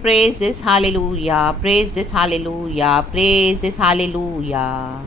Praise this hallelujah, praise this hallelujah, praise this hallelujah.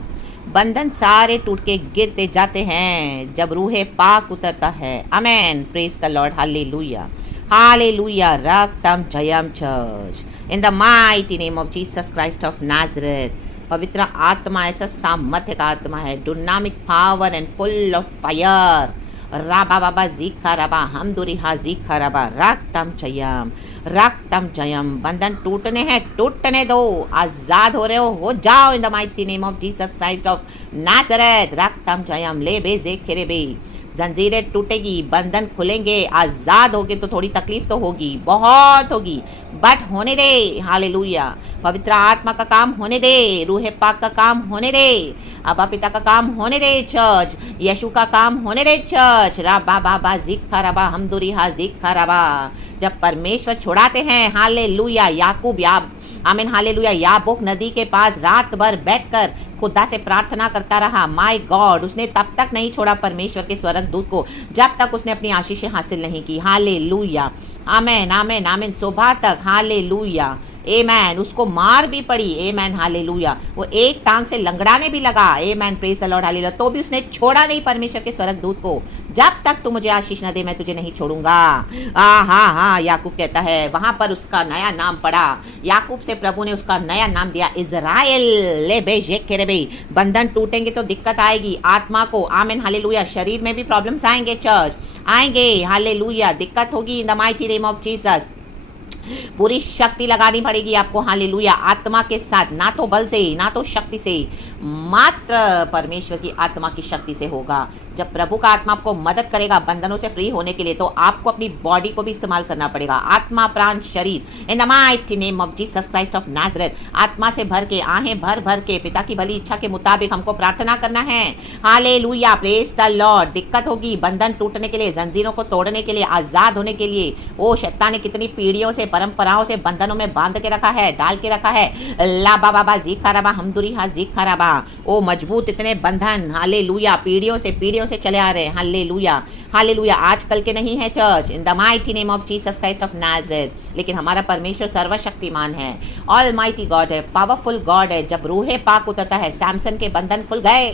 बंधन सारे टूट के गिरते जाते हैं जब रूहे पाक उतरता है. Amen. Praise the Lord. Hallelujah. Hallelujah. Raktam Jayam Church. In the mighty name of Jesus Christ of Nazareth. पवित्र आत्मा ऐसा सामर्थ्य का आत्मा है. Dynamic power and full of fire. राबा बाबा जीखा रबा हम दुरी हा जीखा रबा रक्तम जयम रक्तम जयम. बंधन टूटने हैं, टूटने दो. आज़ाद हो रहे हो जाओ in the mighty name of Jesus Christ of Nazareth. रक्तम जयम ले बे जे खेरे बे. जंजीरें टूटेगी, बंधन खुलेंगे, आज़ाद होगे तो थोड़ी तकलीफ तो होगी, बहुत होगी, बट होने दे. हालेलुया. पवित्र आत्मा का काम होने दे, रूह पाक का काम होने दे, अबा पिता का काम होने दे चर्च, यीशु का काम होने दे चर्च. रबा बाबा जिक्खा रबा हमदुरी हा जिक्खा रबा. जब परमेश्वर छुड़ाते हैं, हालेलुया. याकूब आमीन हालेलुया याबोक नदी के पास रात भर बैठकर खुदा से प्रार्थना करता रहा. माय गॉड, उसने तब तक नहीं छोड़ा परमेश्वर के स्वर्गदूत को जब तक उसने अपनी आशीषें हासिल नहीं की. हालेलुया. आमेन आमेन आमेन. सुबह तक. हालेलुया. एमैन. उसको मार भी पड़ी. एमैन हालेलुया. वो एक टांग से लंगड़ाने भी लगा. एमैन प्रेज द लॉर्ड हालेलुया. तो भी उसने छोड़ा नहीं परमेश्वर के स्वर्गदूत को. जब तक तू मुझे आशीष न दे मैं तुझे नहीं छोड़ूंगा. हाँ याकूब कहता है. वहां पर उसका नया नाम पड़ा. याकूब से प्रभु ने उसका नया नाम दिया इज़राइल. ले बे जेखे रे बे. बंधन टूटेंगे तो दिक्कत आएगी आत्मा को. आमीन हालेलुया. शरीर में भी प्रॉब्लम्स आएंगे चर्च, आएंगे. हालेलुया. दिक्कत होगी इन the mighty name of Jesus. पूरी शक्ति लगानी पड़ेगी आपको. हालेलुया. आत्मा के साथ, ना तो बल से ना तो शक्ति से, मात्र परमेश्वर की आत्मा की शक्ति से होगा. जब प्रभु का आत्मा आपको मदद करेगा बंधनों से फ्री होने के लिए, तो आपको अपनी बॉडी को भी इस्तेमाल करना पड़ेगा. आत्मा प्राण शरीर इन the mighty name of Jesus Christ of Nazareth. आत्मा से भर के, आहें भर भर के पिता की भली इच्छा के मुताबिक हमको प्रार्थना करना है. हालेलुया. Praise the Lord. दिक्कत होगी बंधन टूटने के लिए, जंजीरों को तोड़ने के लिए, आज़ाद होने के लिए. ओ शैतान ने कितनी पीढ़ियों से, परंपराओं से बंधनों में बांध के रखा है, डाल के रखा है. ला बाबा जीखा रबा हमदुरी हा जीखा रबा. ओ मजबूत इतने बंधन. हालेलुया. पीढ़ियों से चले आ रहे हैं. Hallelujah hallelujah. आजकल के नहीं है church. In the mighty name of Jesus Christ of Nazareth. लेकिन हमारा परमेश्वर सर्वशक्तिमान है, ऑलमाइटी गॉड है, पावरफुल गॉड है. जब रूहे पाक उतरता है, सैमसन के बंधन खुल गए.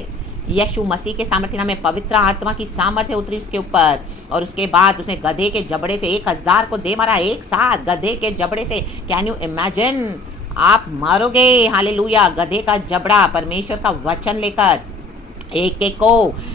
यीशु मसीह के सामर्थ्य नाम में पवित्र आत्मा की सामर्थ्य उतरी उसके ऊपर. और उसके बाद उसने गधे के जबड़े से 1000 को दे मारा एक साथ. गधे के जबड़े से. Can you imagine? आप मारोगे. हालेलुया. गधे का जबड़ा परमेश्वर का वचन लेकर एक एक को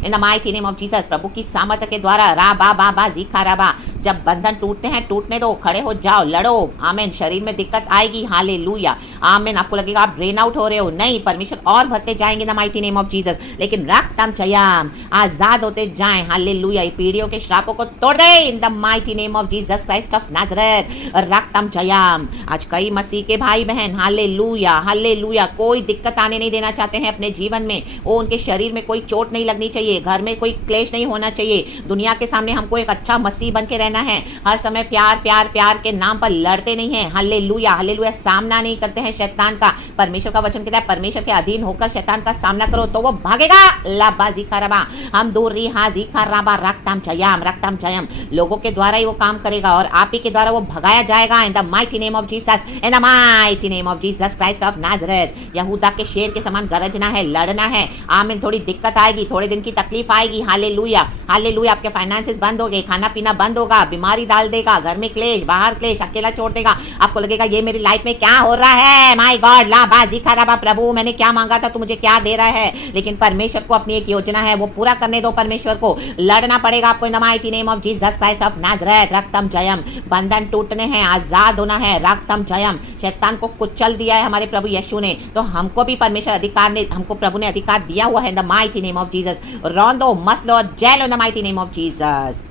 in the mighty name of Jesus. प्रभु की सामर्थ्य के द्वारा. रा बा जीखा राबा. जब बंधन टूटते हैं, टूटने दो, खड़े हो जाओ, लड़ो. आमीन. शरीर में दिक्कत आएगी. हालेलुया. आमीन. आपको लगेगा आप ड्रेन आउट हो रहे हो. नहीं, परमेश्वर और भरते जाएंगे the mighty name of Jesus. लेकिन रक्तम जयम. आजाद होते जाएं. हालेलुया. ये पीढ़ियों के श्रापों को तोड़ दे in the mighty name of Jesus Christ of Nazareth. रक्तम जयम. आज कई मसीह के भाई बहन, हालेलुया हालेलुया, कोई दिक्कत आने नहीं देना चाहते हैं अपने जीवन में. वो उनके शरीर में कोई चोट नहीं लगनी चाहिए, घर में कोई क्लेश नहीं होना चाहिए. दुनिया के सामने हमको एक अच्छा मसीह बन के रहना है. हर समय प्यार प्यार प्यार के नाम पर लड़ते नहीं हैं. Hallelujah hallelujah. सामना नहीं करते हैं शैतान का. परमेश्वर का वचन कहता है परमेश्वर के अधीन होकर शैतान का सामना करो तो वो भागेगा. लाबा जीखा रबा हम दूर री हा जीखा राबा. रक्तम जयम. लोगों के द्वारा ही वो काम करेगा और आप ही के द्वारा वो भगाया जाएगा. इन the mighty name of Jesus. In the mighty name of Jesus Christ of Nazareth. यहूदा के शेर के समान गरजना है, लड़ना है. आमीन. थोड़ी दिक्कत आएगी, थोड़े दिन की तकलीफ आएगी. Hallelujah hallelujah. आपके फाइनेंसेस बंद हो गए, खाना पीना बंद होगा, बीमारी डाल देगा, घर में क्लेश, बाहर क्लेश, अकेला छोड़ देगा. आपको लगेगा ये मेरी लाइफ में क्या हो रहा है. My God. ला बाजी खराबा. प्रभु मैंने क्या मांगा था, तू मुझे क्या दे रहा है. लेकिन परमेश्वर को अपनी एक योजना है, वो पूरा करने दो. परमेश्वर को लड़ना पड़ेगा आपको in the mighty name of Jesus Christ of Nazareth. रक्तम जयम. बंधन टूटने हैं, आजाद होना है. रक्तम जयम. शैतान को कुचल दिया है हमारे प्रभु यीशु ने, तो हमको भी परमेश्वर अधिकार ने, हमको प्रभु ने अधिकार दिया हुआ है in the mighty name of Jesus. रौंदो, मसलो, जेल in the mighty name of Jesus.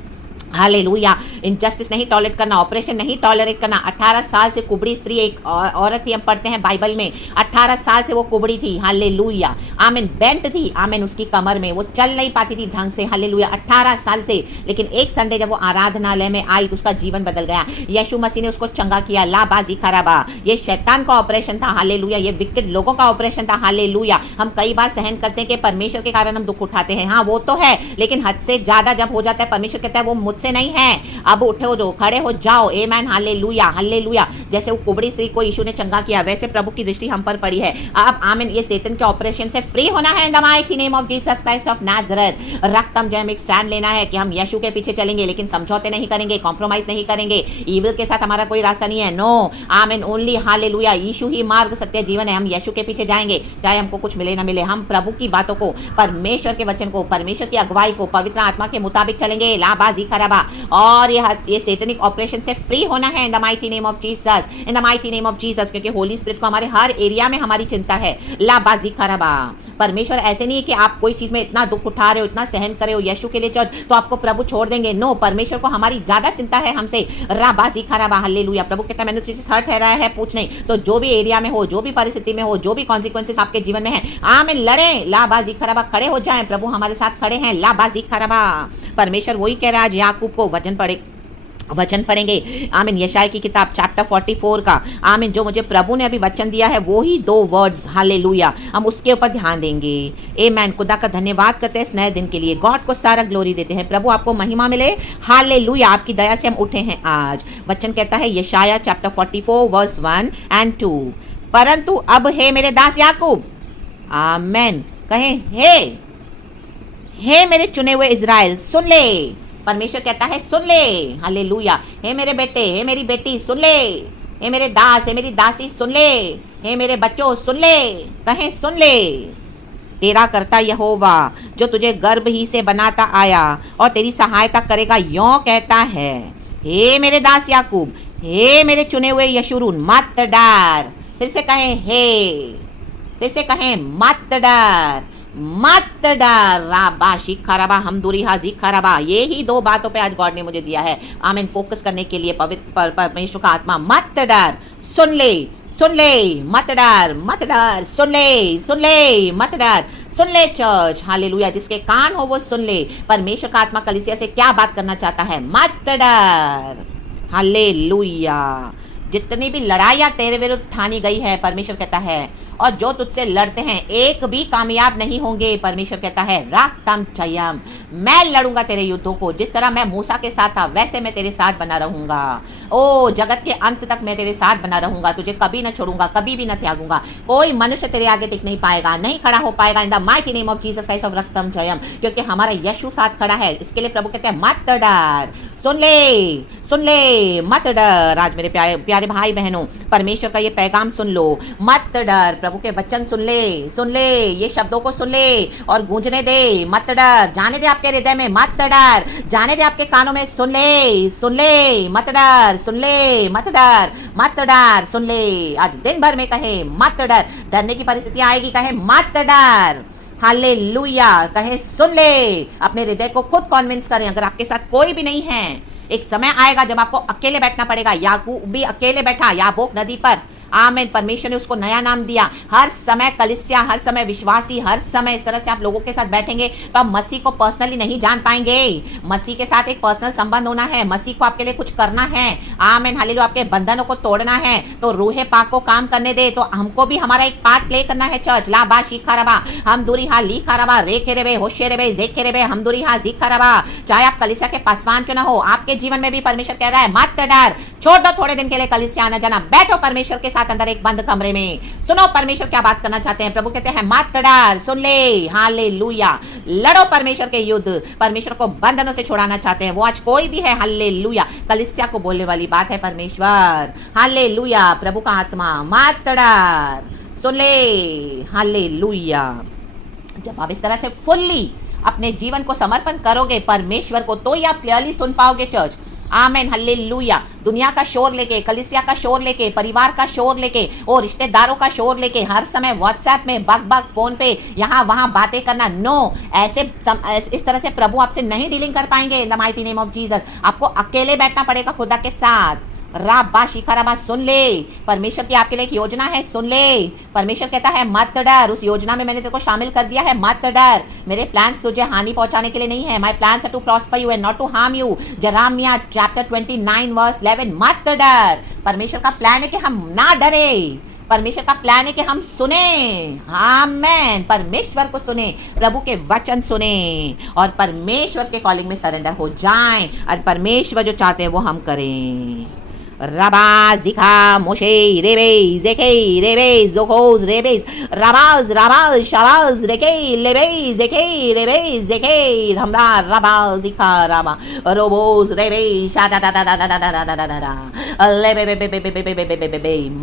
Hallelujah. Injustice नहीं टॉलरेट करना, ऑपरेशन नहीं टॉलरेट करना. 18 साल से कुबड़ी स्त्री, एक औरत थी, हम पढ़ते हैं बाइबल में. 18 साल से वो कुबड़ी थी. हालेलुया. आमीन. बेंट थी. आमीन. उसकी कमर में वो चल नहीं पाती थी ढंग से. हालेलुया. 18 साल से. लेकिन एक संडे जब वो आराधनालय में आई तो उसका जीवन बदल गया. यीशु मसीह ने उसको चंगा किया. ला बाजी खराबा. ये शैतान का ऑपरेशन था. हालेलुया. ये विकेट लोगों का ऑपरेशन था. हालेलुया. हम कई बार सहन करते हैं कि परमेश्वर के कारण हम दुख उठाते हैं. हाँ वो तो है, लेकिन हद से ज्यादा जब हो जाता है, परमेश्वर कहता है वो मुझसे नहीं है. अब उठो, जो खड़े हो जाओ. आमेन. Hallelujah hallelujah. जैसे वो कुबड़ी स्त्री को यीशु ने चंगा किया, वैसे प्रभु की दृष्टि हम पर पड़ी है। अब आमीन, ये सेटन के ऑपरेशन से फ्री होना है in the mighty name of Jesus Christ of Nazareth. रक्तम जय में एक स्टैंड लेना है कि हम यीशु के पीछे चलेंगे, लेकिन समझौते नहीं करेंगे, कॉम्प्रोमाइज नहीं करेंगे, ईविल के साथ हमारा कोई रास्ता नहीं है। नो आमीन, ओनली हालेलुया, यीशु ही मार्ग सत्य जीवन है। हम यीशु के पीछे जाएंगे, चाहे हमको कुछ मिले ना मिले। हम प्रभु की बातों को, परमेश्वर के वचन को, परमेश्वर की अगुवाई को, पवित्र आत्मा के मुताबिक चलेंगे। लाबाजी खराबा, और ये सेटनिक ऑपरेशन से फ्री होना है in the mighty name of Jesus, in the mighty name of Jesus, क्योंकि होली स्पिरिट को हमारे हर एरिया में हमारी चिंता है। लाबाजी खराबा, परमेश्वर ऐसे नहीं है कि आप कोई चीज में इतना दुख उठा रहे हो, इतना सहन करे हो यीशु के लिए चल तो आपको प्रभु छोड़ देंगे। नो, परमेश्वर को हमारी ज्यादा चिंता है हमसे। राबाजी खराबा, हालेलुया। प्रभु कहता है मैंने तुझे हर ठहराया है, पूछ नहीं। तो जो भी एरिया में हो, जो भी परिस्थिति में हो, जो भी कॉन्सिक्वेंसेस आपके जीवन में है, आमीन, लड़े। लाबाजी खराबा, खड़े हो जाएं, प्रभु हमारे साथ खड़े हैं। लाबाजी खराबा, परमेश्वर वही कह रहा है। आज याकूब को वचन पढ़ेंगे, आमीन, यशाया की किताब चैप्टर 44 का। आमीन, जो मुझे प्रभु ने अभी वचन दिया है वो ही 2 वर्ड्स, हालेलुया, हम उसके ऊपर ध्यान देंगे। आमीन, खुदा का धन्यवाद करते हैं इस नए दिन के लिए। गॉड को सारा ग्लोरी देते हैं। प्रभु आपको महिमा मिले, हालेलुया। आपकी दया से हम उठे हैं आज। वचन कहता है यशाया चैप्टर 44 वर्स 1 और 2, परंतु अब हे मेरे दास याकूब, आमीन, कहें हे मेरे चुने हुए इज़राइल, सुन ले। परमेश्वर कहता है सुन ले, हालेलुया। हे मेरे बेटे, हे मेरी बेटी, सुन ले। हे मेरे दास, हे मेरी दासी, सुन ले। हे मेरे बच्चों, सुन ले। कहें सुन ले। तेरा करता यहोवा जो तुझे गर्भ ही से बनाता आया और तेरी सहायता करेगा, यों कहता है, हे मेरे दास याकूब, हे मेरे चुने हुए यशूरून, मत डर। फिर से कहें मत डर, मत डर। राबाशी खराबा, हमदुरी हाजी खराबा। ये ही 2 बातों पे आज गॉड ने मुझे दिया है, आमीन, फोकस करने के लिए। पवित्र परमेश्वर का आत्मा, मत डर, सुन ले, मत डर, सुन ले, मत डर, सुन ले चर्च, हालेलुया। जिसके कान हो वो सुन ले। परमेश्वर का आत्मा कलीसिया से क्या बात करना चाहता है? मत डर, हालेलुया। जितनी भी लड़ाइयाँ तेरे विरुद्ध ठानी गई है, परमेश्वर कहता है, और जो तुझसे लड़ते हैं एक भी कामयाब नहीं होंगे। परमेश्वर कहता है राक्तम चयम, मैं लड़ूंगा तेरे युद्धों को। जिस तरह मैं मूसा के साथ था वैसे मैं तेरे साथ बना रहूंगा। ओ जगत के अंत तक मैं तेरे साथ बना रहूंगा, तुझे कभी न छोड़ूंगा, कभी भी न त्यागूंगा। कोई मनुष्य तेरे आगे टिक नहीं पाएगा, नहीं खड़ा हो पाएगा। In the mighty name of Jesus Christ of रक्तम जयम, क्योंकि हमारा यीशु साथ खड़ा है। इसके लिए प्रभु कहते हैं मत डर, सुन ले, मत डर। आज मेरे प्यारे भाई बहनों, परमेश्वर का ये पैगाम सुन लो, मत डर। प्रभु के वचन सुन ले, ये शब्दों को सुन ले और गूंजने दे। मत डर, जाने दे आपके हृदय में, मत डर, जाने दे आपके कानों में। सुन ले, मत डर, सुन ले, मत डर, सुन ले। आज दिन भर में कहे मत डर। डरने की परिस्थिति आएगी, कहे मत डर, हालेलुया। कहे सुन ले। अपने हृदय को खुद कॉन्विंस करें। अगर आपके साथ कोई भी नहीं है, एक समय आएगा जब आपको अकेले बैठना पड़ेगा। याकूब भी अकेले बैठा याबोक नदी पर। आमीन, परमेश्वर ने उसको नया नाम दिया। हर समय कलीसिया, हर समय विश्वासी, हर समय इस तरह से आप लोगों के साथ बैठेंगे तो आप मसीह को पर्सनली नहीं जान पाएंगे। मसीह के साथ एक पर्सनल संबंध होना है। मसीह को आपके लिए कुछ करना है। आमीन, हालेलुया। आपके बंधनों को तोड़ना है तो रूहे पाक को काम करने दे। तो हमको भी हमारा एक पार्ट प्ले करना है चर्च। लाबा शिखारबा, हम दूरी हा ली खारबा, रे खेरेबे, होशे रेबे, जे खेरेबे, हम दूरी हा जी खारबा। चाहे आप कलीसिया के पासवान क्यों ना हो, आपके जीवन में भी परमेश्वर कह रहा है मत डर, छोड़ दो थोड़े दिन के लिए कलीसिया आना जाना, बैठो परमेश्वर के साथ अंदर एक बंद कमरे में, सुनो परमेश्वर क्या बात करना चाहते हैं। प्रभु कहते हैं मत डर, सुन ले, हालेलुया। लड़ो परमेश्वर के युद्ध। परमेश्वर को बंधनों से छुड़ाना चाहते हैं, वो आज कोई भी है। हालेलुया, कलीसिया को बोलने वाली बात है परमेश्वर। हालेलुया, प्रभु का आत्मा, मत डर, सुन ले, हालेलुया। जब आप इस तरह से फुल्ली अपने जीवन को समर्पण करोगे परमेश्वर को, तो ही आप क्लियरली सुन पाओगे चर्च। आमीन, हालेलुया। दुनिया का शोर लेके, कलीसिया का शोर लेके, परिवार का शोर लेके और रिश्तेदारों का शोर लेके, हर समय व्हाट्सएप में बक फोन पे यहाँ वहाँ बातें करना, नो। इस तरह से प्रभु आपसे नहीं डीलिंग कर पाएंगे। इन the mighty name of Jesus आपको अकेले बैठना पड़ेगा खुदा के साथ। राबा शिखाराबा, सुन ले, परमेश्वर की आपके लिए एक योजना है, सुन ले। परमेश्वर कहता है मत डर, उस योजना में मैंने तेरे को शामिल कर दिया है, मत डर। मेरे प्लान्स तुझे हानि पहुंचाने के लिए नहीं है। My plans are to prosper you and not to harm you. Jeremiah chapter 29 verse 11। मत डर। परमेश्वर का प्लान है कि हम ना डरे। परमेश्वर का प्लान है कि हम सुने। आमेन, परमेश्वर को सुने, प्रभु के वचन सुने और परमेश्वर के कॉलिंग में सरेंडर हो जाएं और परमेश्वर जो चाहते हैं वो हम करें। Rabaz, Zika, Moshe, Rebez, Zeke, Rebez, Zokos, Rebez, Rabaz, Rabaz, Shabaz, Reke, Lebez, Zeke, Rebez, Zeke, Hamda, Rabaz, Zika, Rama, Robos, Rebez, Shada, da, da, da, da, da, da, da, da, da, da, Lebe,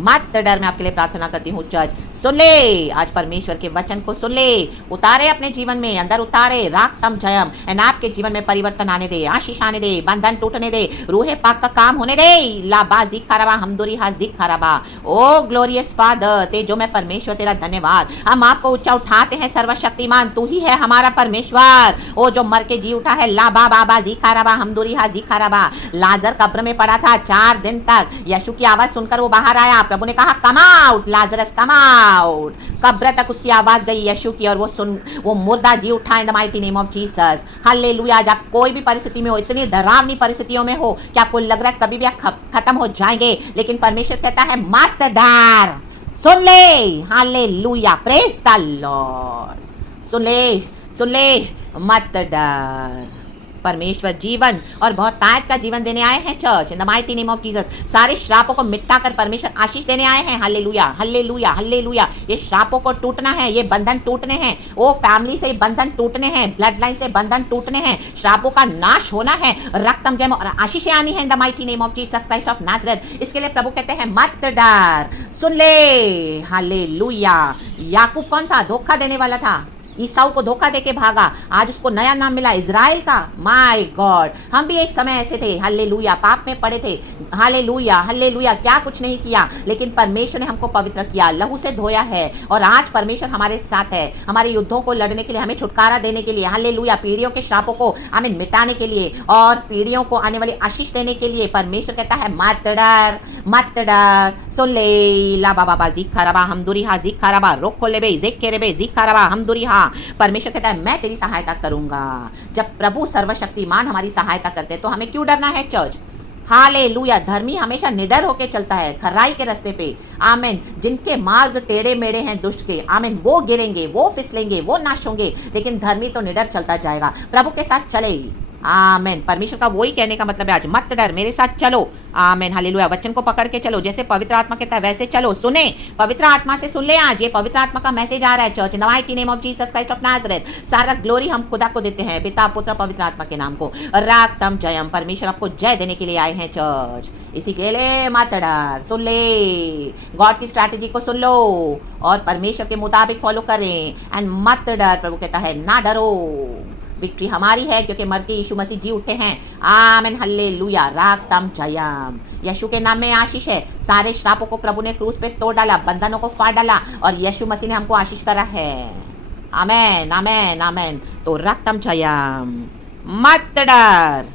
मत डर। मैं आपके लिए प्रार्थना करती हूँ church, सुन ले आज परमेश्वर के वचन को, सुन ले, उतारे अपने जीवन में, अंदर उतारे, राग तम जयम एंड आपके जीवन में परिवर्तन आने दे, आशीष आने दे, बंधन टूटने दे, रूहे पाक का काम होने दे। लाबा जिक खराबा हमदुरी हा जिक खराबा। ओ ग्लोरियस फादर, तेजो में परमेश्वर तेरा धन्यवाद। हम आपको ऊंचा उठाते हैं, सर्वशक्तिमान तू ही है हमारा परमेश्वर, ओ जो मर के जी उठा है। लाबा बाबा जिक खराबा हमदुरी हा जिक खराबा। लाजर कब्र में पड़ा था 4 दिन तक, यीशु की आवाज सुनकर वो बाहर आया। प्रभु ने कहा come out Lazarus come out. कब्र तक उसकी आवाज गई यीशु की, और वो मुर्दा जी उठा इन the mighty name of Jesus. Hallelujah. आज आप कोई भी परिस्थिति में हो, इतनी डरावनी परिस्थितियों में हो कि आपको लग रहा है कभी भी आप खत्म हो जाएंगे, लेकिन परमेश्वर कहता है मत डर, सुन ले। Hallelujah, praise the Lord. सुन ले, मत डर। परमेश्वर जीवन और बहुत ताकत का जीवन देने आए हैं church, in the mighty name of Jesus. सारे श्रापों को मिटाकर परमेश्वर आशीष देने आए हैं। Hallelujah, hallelujah, hallelujah. ये श्रापों को टूटना है, ये बंधन टूटने हैं, वो फैमिली से बंधन टूटने हैं, ब्लड लाइन से बंधन टूटने हैं, श्रापों का नाश होना है, रक्तम जय और आशीषें आनी है in the mighty name of Jesus Christ of Nazareth. इसके लिए प्रभु कहते हैं मत डर, सुन ले। हालेलुया। याकूब कौन था? धोखा देने वाला था, ईसाऊ को धोखा देके भागा, आज उसको नया नाम मिला इजराइल का। माय गॉड, हम भी एक समय ऐसे थे, हालेलुया, पाप में पड़े थे, हालेलुया, हालेलुया, क्या कुछ नहीं किया, लेकिन परमेश्वर ने हमको पवित्र किया, लहू से धोया है, और आज परमेश्वर हमारे साथ है, हमारे युद्धों को लड़ने के लिए, हमें छुटकारा देने के लिए, हालेलुया, पीढ़ियों के श्रापों को हमें मिटाने के लिए और पीढ़ियों को आने वाली आशीष देने के लिए। परमेश्वर कहता है मत डर, मत डर, सुन ले। ला बाबा जी खराबा हमदुरी हा जी खराबा रोक खोले बे जिक के रे बे जी खराबा हमदुरी हा। परमेश्वर कहता है मैं तेरी सहायता करूंगा। जब प्रभु सर्वशक्तिमान हमारी सहायता करते हैं तो हमें क्यों डरना है चर्च? हालेलुया। धर्मी हमेशा निडर होकर चलता है खराई के रास्ते पे। आमीन। जिनके मार्ग टेढ़े मेढ़े हैं दुष्ट के, आमीन, वो गिरेंगे, वो फिसलेंगे, वो नाश होंगे, लेकिन धर्मी तो निडर चलता जाएगा, प्रभु के साथ चले। आमीन। परमेश्वर का वही कहने का मतलब है आज मत डर, मेरे साथ चलो। आमीन, हालेलुया। वचन को पकड़ के चलो, जैसे पवित्र आत्मा कहता है वैसे चलो। सुने, पवित्र आत्मा से सुन ले। आज ये पवित्र आत्मा का मैसेज आ रहा है church, in the mighty name of Jesus Christ of Nazareth. सारा ग्लोरी हम खुदा को देते हैं, पिता पुत्र पवित्र आत्मा के नाम को। रागतम जयम। परमेश्वर आपको जय देने के लिए आए हैं चर्च, इसी के लिए मत डर, सुन ले। गॉड की स्ट्रैटेजी को सुन लो और परमेश्वर के मुताबिक फॉलो करें एंड मत डर। प्रभु कहता है ना डरो, विक्ट्री हमारी है क्योंकि मर के यीशु मसीह जी उठे हैं। आमीन, हालेलुया। रागतम जयम। यीशु के नाम में आशीष है। सारे श्रापों को प्रभु ने क्रूस पे तोड़ डाला, बंधनों को फाड़ डाला, और यीशु मसीह ने हमको आशीष करा है। आमीन, आमीन, आमीन। तो रागतम जयम, मत डर,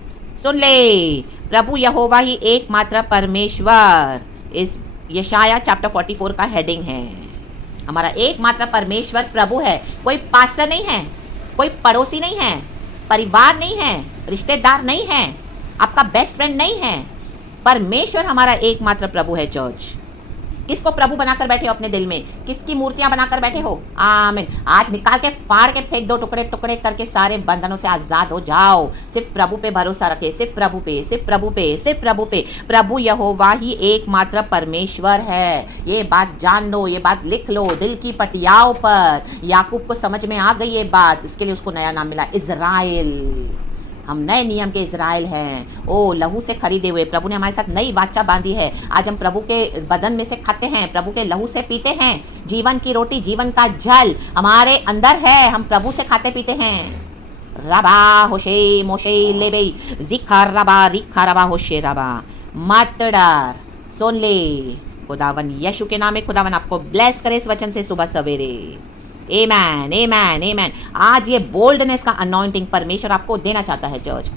सुन ले। प्रभु यहोवा ही एकमात्र परमेश्वर, इस यशाया चैप्टर 44 का हेडिंग है। हमारा एकमात्र परमेश्वर प्रभु है। कोई पास्टर नहीं है, कोई पड़ोसी नहीं है, परिवार नहीं है, रिश्तेदार नहीं है, आपका बेस्ट फ्रेंड नहीं है। परमेश्वर हमारा एकमात्र प्रभु है चर्च। किसको प्रभु बनाकर बैठे हो अपने दिल में? किसकी मूर्तियां बनाकर बैठे हो? आमीन। आज निकाल के फाड़ के फेंक दो, टुकड़े टुकड़े करके सारे बंधनों से आजाद हो जाओ। सिर्फ प्रभु पे भरोसा रखे, सिर्फ प्रभु पे, सिर्फ प्रभु पे, सिर्फ प्रभु पे। प्रभु यहोवा ही एकमात्र परमेश्वर है। ये बात जान लो, ये बात लिख लो दिल की पटियाओं पर। याकूब को समझ में आ गई ये बात, इसके लिए उसको नया नाम मिला इजराइल। हम नए नियम के इजराइल हैं। ओ लहू से खरीदे हुए, प्रभु ने हमारे साथ नई वाचा बांधी है। आज हम प्रभु के बदन में से खाते हैं, प्रभु के लहू से पीते हैं। जीवन की रोटी, जीवन का जल हमारे अंदर है, हम प्रभु से खाते पीते हैं। रबा होशे मोशे लेबे जिखा रबा रिखा रबा होशे रबा। मत डर, सुन ले। खुदावन यीशु के नाम में खुदावन आपको ब्लेस करे इस वचन से सुबह सवेरे। आमेन, आमेन, आमेन। आज ये बोल्डनेस का अनॉइंटिंग परमेश्वर आपको देना चाहता है चर्च,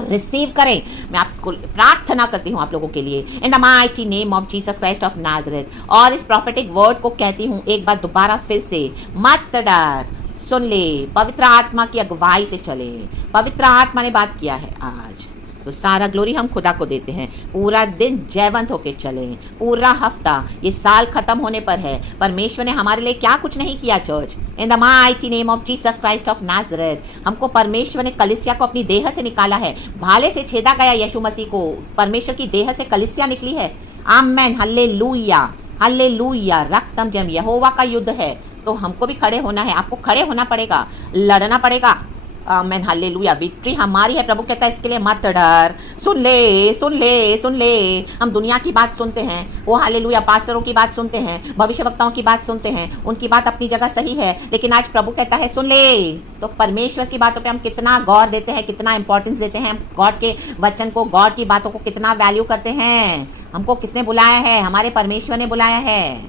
रिसीव करें। मैं आपको प्रार्थना करती हूँ आप लोगों के लिए इन the mighty name of Jesus Christ of Nazareth. और इस प्रॉफिटिक वर्ड को कहती हूँ एक बार दोबारा फिर से, मत डर, सुन ले। पवित्र आत्मा की अगुवाई से चले। पवित्र आत्मा ने बात किया है आज, तो सारा ग्लोरी हम खुदा को देते हैं। पूरा दिन जयवंत होके चलें, पूरा हफ्ता, ये साल खत्म होने पर है। परमेश्वर ने हमारे लिए क्या कुछ नहीं किया church. In the mighty name of Jesus Christ of Nazareth, हमको परमेश्वर ने कलीसिया को अपनी देह से निकाला है। भाले से छेदा गया यीशु मसीह को, परमेश्वर की देह से कलीसिया निकली है। आमेन, हालेलुया, हालेलुया। रक्तम जम यहोवा का युद्ध है, तो हमको भी खड़े होना है। आपको खड़े होना पड़ेगा, लड़ना पड़ेगा। आमेन, हालेलुया। विक्ट्री हमारी है। प्रभु कहता है इसके लिए मत डर। सुन ले, सुन ले, सुन ले। हम दुनिया की बात सुनते हैं, वो हालेलुया, पास्टरों की बात सुनते हैं, भविष्यवक्ताओं की बात सुनते हैं, उनकी बात अपनी जगह सही है, लेकिन आज प्रभु कहता है सुन ले। तो परमेश्वर की बातों पे हम कितना गौर देते हैं, कितना इंपॉर्टेंस देते हैं, गॉड के वचन को, गॉड की बातों को कितना वैल्यू करते हैं। हमको किसने बुलाया है? हमारे परमेश्वर ने बुलाया है।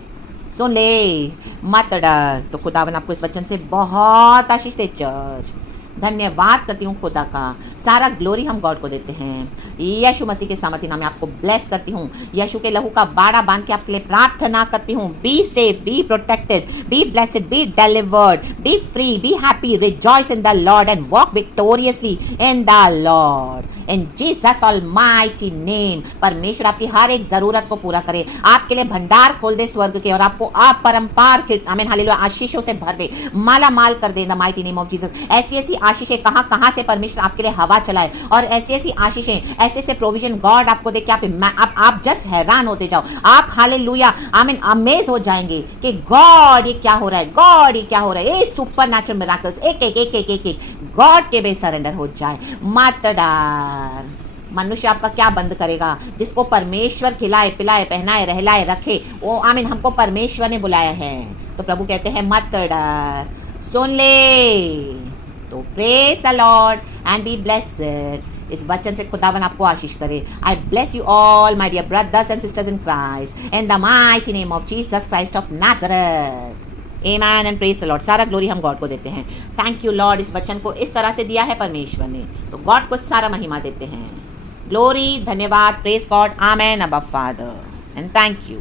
सुन ले, मत डर। तो खुदावन आपको इस वचन से बहुत आशीष दे चर्च। धन्यवाद करती हूँ खुदा का। सारा ग्लोरी हम गॉड को देते हैं। यीशु मसीह के सामर्थ्य नाम में आपको ब्लेस करती हूँ। यीशु के लहू का बाड़ा बांध के आपके लिए प्रार्थना करती हूँ। Be safe, be protected, be blessed, be delivered, be free, be happy, rejoice in the Lord and walk victoriously in the Lord, in Jesus almighty name. परमेश्वर आपकी हर एक जरूरत को पूरा करे, आपके लिए भंडार खोल दे स्वर्ग के, और आपको अपरंपार आमीन हालेलुया आशीषों से भर दे, माला माल कर दे in the mighty name of Jesus. ऐसी ऐसी आशीषें कहाँ कहाँ से परमेश्वर आपके लिए हवा चलाए, और ऐसी ऐसी आशीषें, ऐसे ऐसे प्रोविजन गॉड आपको दे के आप जस्ट हैरान होते जाओ। आप हालेलुया आमीन अमेज हो जाएंगे कि गॉड ये क्या हो रहा है, गॉड ये क्या हो रहा है। ये सुपर नेचुरल मिराकल्स एक एक एक एक एक एक गॉड के बे सरेंडर हो जाए। मत डर। मनुष्य आपका क्या बंद करेगा? जिसको परमेश्वर खिलाए पिलाए पहनाए रहलाए रखे, वो आमीन हमको परमेश्वर ने बुलाया है। तो प्रभु कहते हैं मत डर, सुन ले। तो praise the Lord and be blessed. इस वचन से खुदावन आपको आशीष करे। I bless you all my dear brothers and sisters in Christ in the mighty name of Jesus Christ of Nazareth. Amen and praise the Lord. सारा glory हम God को देते हैं। थैंक यू लॉर्ड, इस वचन को इस तरह से दिया है परमेश्वर ने, तो गॉड को सारा महिमा देते हैं। ग्लोरी, धन्यवाद, प्रेज गॉड, आमेन, अबा फादर एंड थैंक यू।